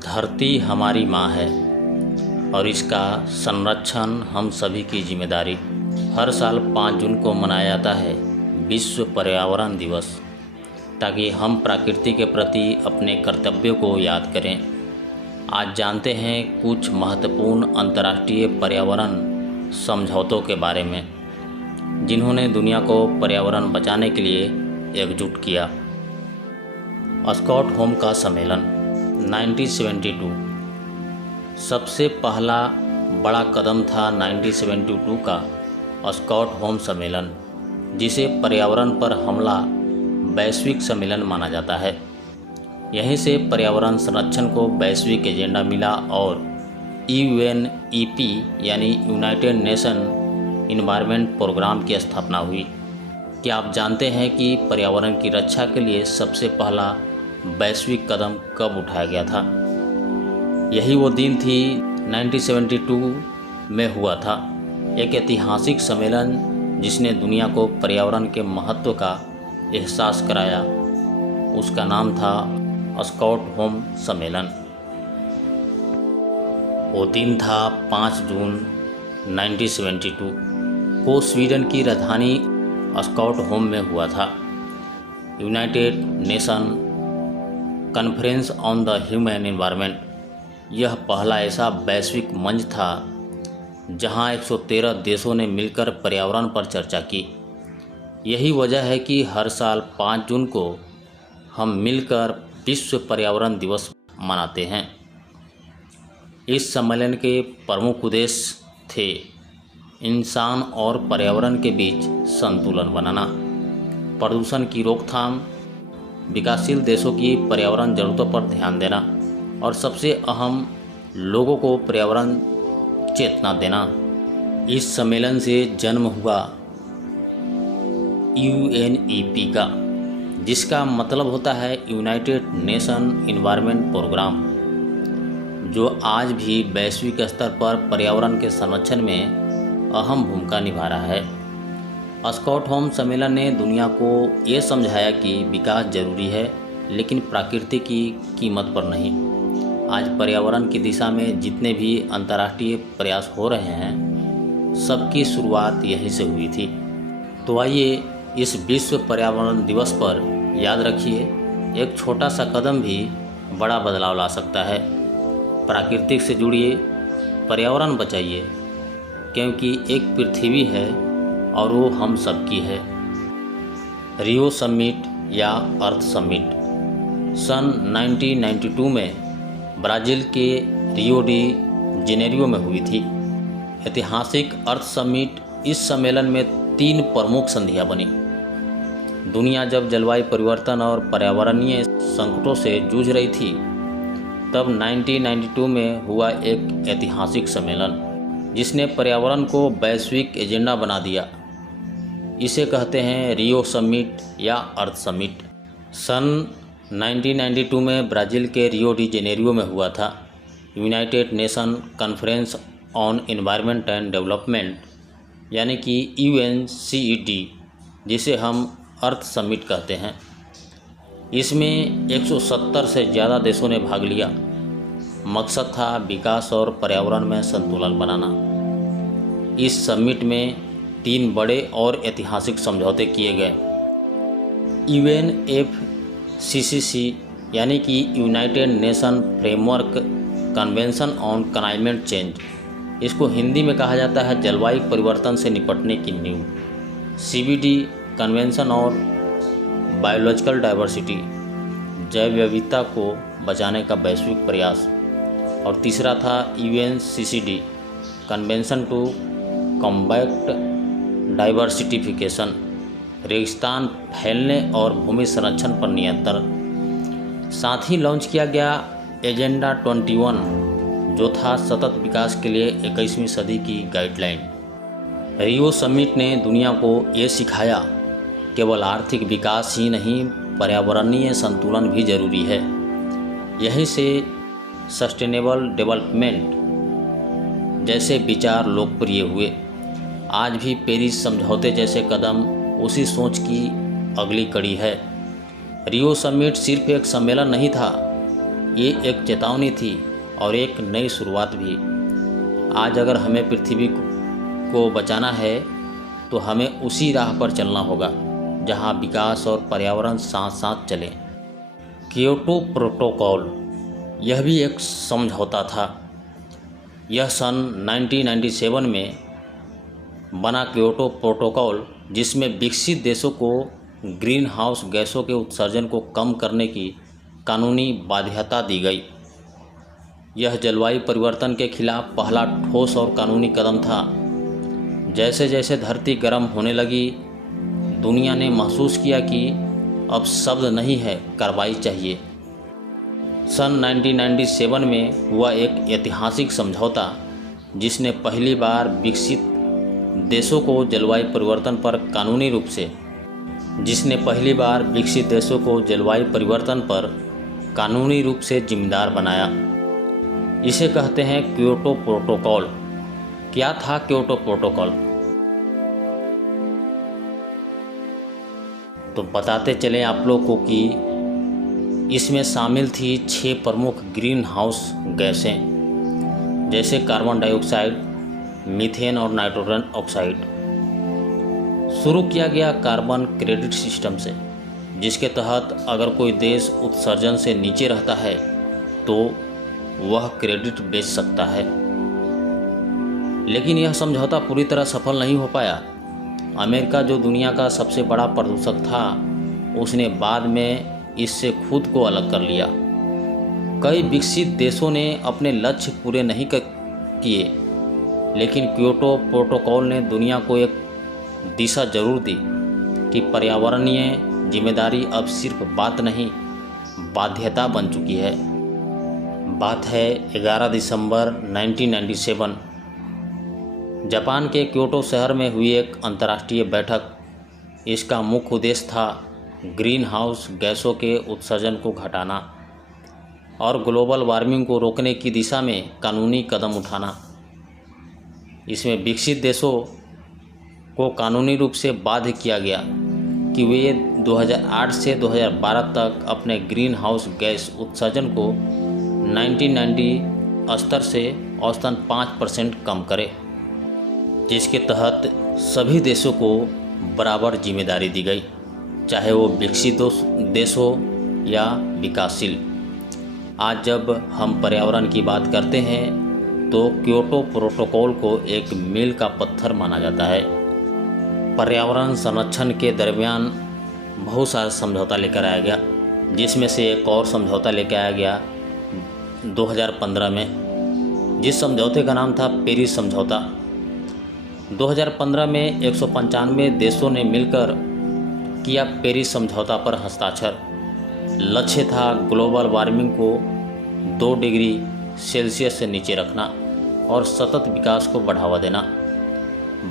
धरती हमारी माँ है और इसका संरक्षण हम सभी की जिम्मेदारी। हर साल 5 जून को मनाया जाता है विश्व पर्यावरण दिवस, ताकि हम प्रकृति के प्रति अपने कर्तव्यों को याद करें। आज जानते हैं कुछ महत्वपूर्ण अंतर्राष्ट्रीय पर्यावरण समझौतों के बारे में, जिन्होंने दुनिया को पर्यावरण बचाने के लिए एकजुट किया। स्टॉकहोम का सम्मेलन 1972 सबसे पहला बड़ा कदम था। 1972 का स्टॉकहोम सम्मेलन, जिसे पर्यावरण पर हमला वैश्विक सम्मेलन माना जाता है। यहीं से पर्यावरण संरक्षण को वैश्विक एजेंडा मिला और UNEP यानी यूनाइटेड नेशन इन्वायरमेंट प्रोग्राम की स्थापना हुई। क्या आप जानते हैं कि पर्यावरण की रक्षा के लिए सबसे पहला वैश्विक कदम कब उठाया गया था? यही वो दिन थी 1972 में हुआ था, एक ऐतिहासिक सम्मेलन जिसने दुनिया को पर्यावरण के महत्व का एहसास कराया। उसका नाम था स्टॉकहोम सम्मेलन। वो दिन था 5 जून 1972 को स्वीडन की राजधानी स्टॉकहोम में हुआ था। United nation conference on the human environment यह पहला ऐसा वैश्विक मंच था जहां 113 देशों ने मिलकर पर्यावरण पर चर्चा की। यही वजह है कि हर साल 5 जून को हम मिलकर विश्व पर्यावरण दिवस मनाते हैं। इस सम्मेलन के प्रमुख उद्देश्य थे इंसान और पर्यावरण के बीच संतुलन बनाना, प्रदूषण की रोकथाम, विकासशील देशों की पर्यावरण जरूरतों पर ध्यान देना और सबसे अहम, लोगों को पर्यावरण चेतना देना। इस सम्मेलन से जन्म हुआ UNEP का, जिसका मतलब होता है यूनाइटेड नेशन इन्वायरमेंट प्रोग्राम, जो आज भी वैश्विक स्तर पर पर्यावरण के संरक्षण में अहम भूमिका निभा रहा है। स्टॉकहोम सम्मेलन ने दुनिया को ये समझाया कि विकास जरूरी है, लेकिन प्रकृति की कीमत पर नहीं। आज पर्यावरण की दिशा में जितने भी अंतर्राष्ट्रीय प्रयास हो रहे हैं, सबकी शुरुआत यहीं से हुई थी। तो आइए इस विश्व पर्यावरण दिवस पर याद रखिए, एक छोटा सा कदम भी बड़ा बदलाव ला सकता है। प्रकृति से जुड़िए, पर्यावरण बचाइए, क्योंकि एक पृथ्वी है और वो हम सबकी है। रियो समिट या अर्थ समिट सन 1992 में ब्राज़ील के रियो डी जेनेरियो में हुई थी। ऐतिहासिक अर्थ समिट, इस सम्मेलन में 3 प्रमुख संधियां बनी। दुनिया जब जलवायु परिवर्तन और पर्यावरणीय संकटों से जूझ रही थी, तब 1992 में हुआ एक ऐतिहासिक सम्मेलन जिसने पर्यावरण को वैश्विक एजेंडा बना दिया। इसे कहते हैं रियो समिट या अर्थ समिट। सन 1992 में ब्राज़ील के रियो डी जेनेरियो में हुआ था। United nation conference on environment and development यानी कि UNCED, जिसे हम अर्थ समिट कहते हैं। इसमें 170 से ज़्यादा देशों ने भाग लिया। मकसद था विकास और पर्यावरण में संतुलन बनाना। इस समिट में 3 बड़े और ऐतिहासिक समझौते किए गए। UNFCCC यानी कि United nation framework convention on climate change, इसको हिंदी में कहा जाता है जलवायु परिवर्तन से निपटने की नींव। CBD कन्वेंशन और बायोलॉजिकल डाइवर्सिटी, जैव विविधता को बचाने का वैश्विक प्रयास। और तीसरा था UNCCD कन्वेंशन टू कॉम्बैट डाइवर्सिटिफिकेशन, रेगिस्तान फैलने और भूमि संरक्षण पर नियंत्रण। साथ ही लॉन्च किया गया एजेंडा 21, जो था सतत विकास के लिए 21वीं सदी की गाइडलाइन। रियो समिट ने दुनिया को ये सिखाया, केवल आर्थिक विकास ही नहीं, पर्यावरणीय संतुलन भी जरूरी है। यहीं से सस्टेनेबल डेवलपमेंट जैसे विचार लोकप्रिय हुए। आज भी पेरिस समझौते जैसे कदम उसी सोच की अगली कड़ी है। रियो समिट सिर्फ एक सम्मेलन नहीं था, ये एक चेतावनी थी और एक नई शुरुआत भी। आज अगर हमें पृथ्वी को बचाना है तो हमें उसी राह पर चलना होगा जहां विकास और पर्यावरण साथ साथ चले। क्योटो प्रोटोकॉल यह भी एक समझौता था। यह सन 1997 में बना क्योटो प्रोटोकॉल, जिसमें विकसित देशों को ग्रीन हाउस गैसों के उत्सर्जन को कम करने की कानूनी बाध्यता दी गई। यह जलवायु परिवर्तन के खिलाफ पहला ठोस और कानूनी कदम था। जैसे जैसे धरती गर्म होने लगी, दुनिया ने महसूस किया कि अब शब्द नहीं है, कार्रवाई चाहिए। सन 1997 में हुआ एक ऐतिहासिक समझौता, जिसने पहली बार विकसित देशों को जलवायु परिवर्तन पर कानूनी रूप से जिम्मेदार बनाया। इसे कहते हैं क्योटो प्रोटोकॉल। क्या था क्योटो प्रोटोकॉल? तो बताते चलें आप लोग को कि इसमें शामिल थी 6 प्रमुख ग्रीन हाउस गैसें, जैसे कार्बन डाइऑक्साइड, मीथेन और नाइट्रोजन ऑक्साइड। शुरू किया गया कार्बन क्रेडिट सिस्टम से, जिसके तहत अगर कोई देश उत्सर्जन से नीचे रहता है तो वह क्रेडिट बेच सकता है। लेकिन यह समझौता पूरी तरह सफल नहीं हो पाया। अमेरिका, जो दुनिया का सबसे बड़ा प्रदूषक था, उसने बाद में इससे खुद को अलग कर लिया। कई विकसित देशों ने अपने लक्ष्य पूरे नहीं किए, लेकिन क्योटो प्रोटोकॉल ने दुनिया को एक दिशा जरूर दी कि पर्यावरणीय जिम्मेदारी अब सिर्फ बात नहीं, बाध्यता बन चुकी है। बात है 11 दिसंबर 1997, जापान के क्योटो शहर में हुई एक अंतर्राष्ट्रीय बैठक। इसका मुख्य उद्देश्य था ग्रीन हाउस गैसों के उत्सर्जन को घटाना और ग्लोबल वार्मिंग को रोकने की दिशा में कानूनी कदम उठाना। इसमें विकसित देशों को कानूनी रूप से बाध्य किया गया कि वे 2008 से 2012 तक अपने ग्रीन हाउस गैस उत्सर्जन को 1990 स्तर से औसतन 5% कम करें, जिसके तहत सभी देशों को बराबर जिम्मेदारी दी गई, चाहे वो विकसित देश हो या विकासशील। आज जब हम पर्यावरण की बात करते हैं तो क्योटो प्रोटोकॉल को एक मील का पत्थर माना जाता है। पर्यावरण संरक्षण के दरमियान बहुत सारा समझौता लेकर आया गया, जिसमें से एक और समझौता लेकर आया गया 2015 में, जिस समझौते का नाम था पेरिस समझौता। 2015 में 195 देशों ने मिलकर किया पेरिस समझौता पर हस्ताक्षर। लक्ष्य था ग्लोबल वार्मिंग को 2 डिग्री सेल्सियस से नीचे रखना और सतत विकास को बढ़ावा देना।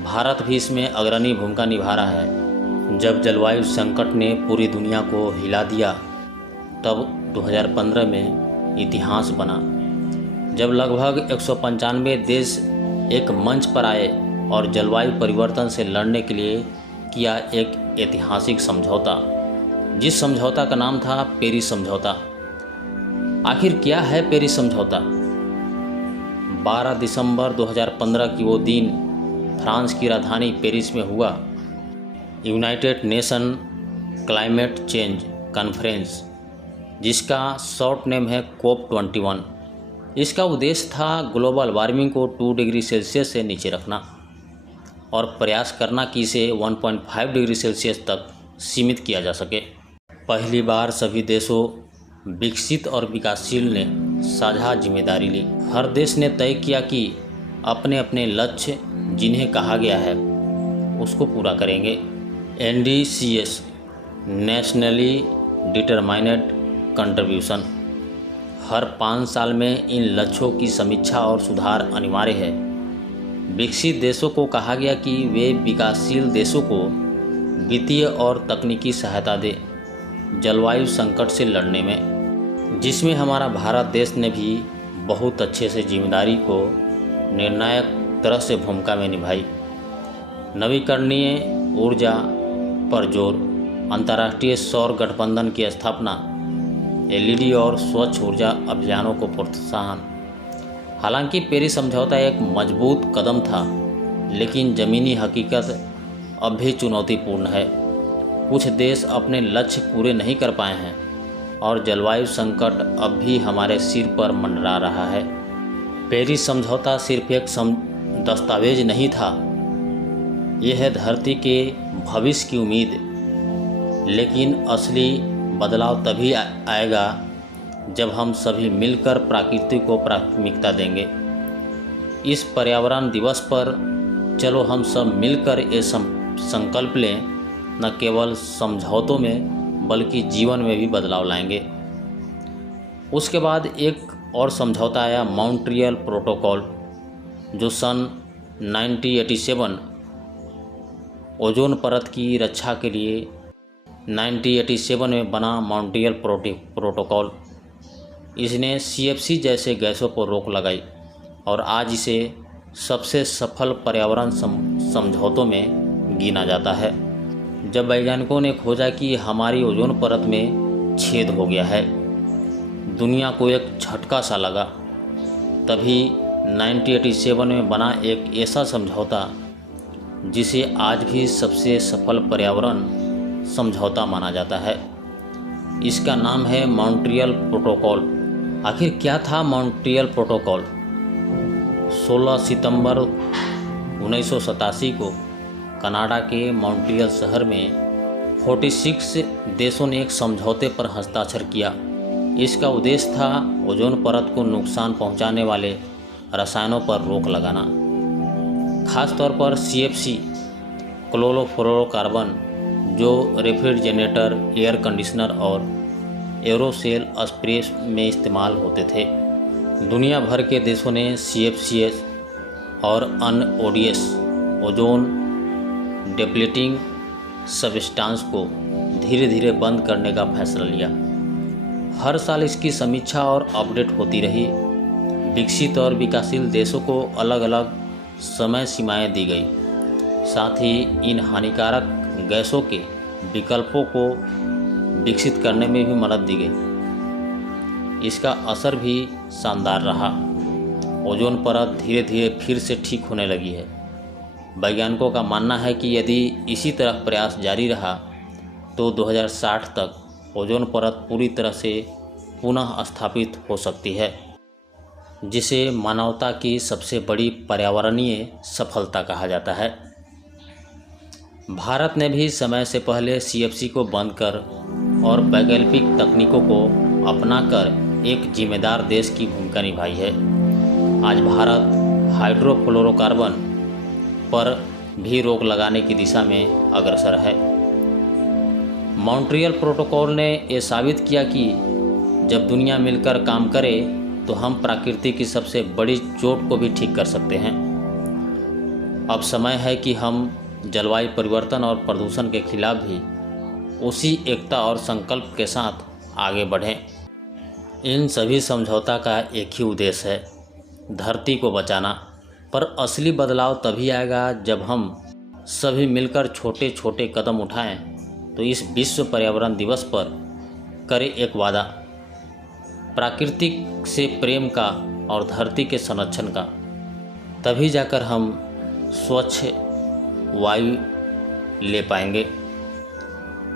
भारत भी इसमें अग्रणी भूमिका निभा रहा है। जब जलवायु संकट ने पूरी दुनिया को हिला दिया, तब 2015 में इतिहास बना, जब लगभग 195 देश एक मंच पर आए और जलवायु परिवर्तन से लड़ने के लिए किया एक ऐतिहासिक समझौता, जिस समझौता का नाम था पेरिस समझौता। आखिर क्या है पेरिस समझौता? 12 दिसंबर 2015 की वो दिन फ्रांस की राजधानी पेरिस में हुआ United nation climate change conference, जिसका शॉर्ट नेम है COP21। इसका उद्देश्य था ग्लोबल वार्मिंग को 2 डिग्री सेल्सियस से नीचे रखना और प्रयास करना कि इसे 1.5 डिग्री सेल्सियस तक सीमित किया जा सके। पहली बार सभी देशों, विकसित और विकासशील, ने साझा जिम्मेदारी ली। हर देश ने तय किया कि अपने अपने लक्ष्य जिन्हें कहा गया है उसको पूरा करेंगे। NDCs nationally determined contribution. हर 5 साल में इन लक्ष्यों की समीक्षा और सुधार अनिवार्य है। विकसित देशों को कहा गया कि वे विकासशील देशों को वित्तीय और तकनीकी सहायता दें जलवायु संकट से लड़ने में, जिसमें हमारा भारत देश ने भी बहुत अच्छे से जिम्मेदारी को निर्णायक तरह से भूमिका में निभाई। नवीकरणीय ऊर्जा पर जोर, अंतर्राष्ट्रीय सौर गठबंधन की स्थापना, एलईडी और स्वच्छ ऊर्जा अभियानों को प्रोत्साहन। हालांकि पेरिस समझौता एक मजबूत कदम था, लेकिन ज़मीनी हकीकत अब भी चुनौतीपूर्ण है। कुछ देश अपने लक्ष्य पूरे नहीं कर पाए हैं और जलवायु संकट अब भी हमारे सिर पर मंडरा रहा है। पेरिस समझौता सिर्फ एक दस्तावेज नहीं था, यह है धरती के भविष्य की उम्मीद। लेकिन असली बदलाव तभी आएगा जब हम सभी मिलकर प्रकृति को प्राथमिकता देंगे। इस पर्यावरण दिवस पर चलो हम सब मिलकर ये संकल्प लें, न केवल समझौतों में बल्कि जीवन में भी बदलाव लाएंगे। उसके बाद एक और समझौता आया, मॉन्ट्रियल प्रोटोकॉल, जो सन 1987 ओजोन परत की रक्षा के लिए 1987 में बना मॉन्ट्रियल प्रोटोकॉल। इसने CFC जैसे गैसों पर रोक लगाई और आज इसे सबसे सफल पर्यावरण समझौतों में गिना जाता है। जब वैज्ञानिकों ने खोजा कि हमारी ओजोन परत में छेद हो गया है, दुनिया को एक झटका सा लगा। तभी 1987 में बना एक ऐसा समझौता जिसे आज भी सबसे सफल पर्यावरण समझौता माना जाता है। इसका नाम है मॉन्ट्रियल प्रोटोकॉल। आखिर क्या था मॉन्ट्रियल प्रोटोकॉल? 16 सितंबर 1987 को कनाडा के मॉन्ट्रियल शहर में 46 देशों ने एक समझौते पर हस्ताक्षर किया। इसका उद्देश्य था ओजोन परत को नुकसान पहुंचाने वाले रसायनों पर रोक लगाना, खासतौर पर CFC, क्लोरोफ्लोरोकार्बन, जो रेफ्रिजरेटर, एयर कंडीशनर और एरोसोल स्प्रे में इस्तेमाल होते थे। दुनिया भर के देशों ने CFCs और अन्य ODS, ओजोन डिप्लीटिंग सब्सटेंस को धीरे धीरे बंद करने का फैसला लिया। हर साल इसकी समीक्षा और अपडेट होती रही। विकसित और विकासशील देशों को अलग अलग समय सीमाएं दी गई, साथ ही इन हानिकारक गैसों के विकल्पों को विकसित करने में भी मदद दी गई। इसका असर भी शानदार रहा। ओजोन परत धीरे धीरे फिर से ठीक होने लगी है। वैज्ञानिकों का मानना है कि यदि इसी तरह प्रयास जारी रहा तो 2060 तक ओजोन परत पूरी तरह से पुनः स्थापित हो सकती है, जिसे मानवता की सबसे बड़ी पर्यावरणीय सफलता कहा जाता है। भारत ने भी समय से पहले CFC को बंद कर और वैकल्पिक तकनीकों को अपनाकर एक जिम्मेदार देश की भूमिका निभाई है। आज भारत हाइड्रोफ्लोरोकार्बन पर भी रोक लगाने की दिशा में अग्रसर है। मॉन्ट्रियल प्रोटोकॉल ने ये साबित किया कि जब दुनिया मिलकर काम करे तो हम प्रकृति की सबसे बड़ी चोट को भी ठीक कर सकते हैं। अब समय है कि हम जलवायु परिवर्तन और प्रदूषण के खिलाफ भी उसी एकता और संकल्प के साथ आगे बढ़ें। इन सभी समझौता का एक ही उद्देश्य है, धरती को बचाना। पर असली बदलाव तभी आएगा जब हम सभी मिलकर छोटे छोटे कदम उठाएं। तो इस विश्व पर्यावरण दिवस पर करें एक वादा, प्रकृति से प्रेम का और धरती के संरक्षण का। तभी जाकर हम स्वच्छ वायु ले पाएंगे।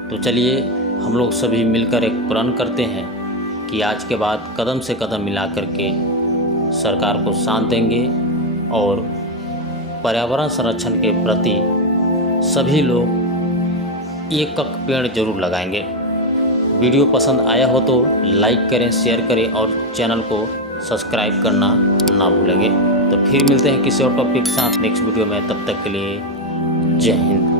तो चलिए हम लोग सभी मिलकर एक प्रण करते हैं कि आज के बाद कदम से कदम मिला करके सरकार को साथ देंगे और पर्यावरण संरक्षण के प्रति सभी लोग एक पेड़ जरूर लगाएंगे। वीडियो पसंद आया हो तो लाइक करें, शेयर करें और चैनल को सब्सक्राइब करना ना भूलेंगे। तो फिर मिलते हैं किसी और टॉपिक के साथ नेक्स्ट वीडियो में। तब तक के लिए जय हिंद।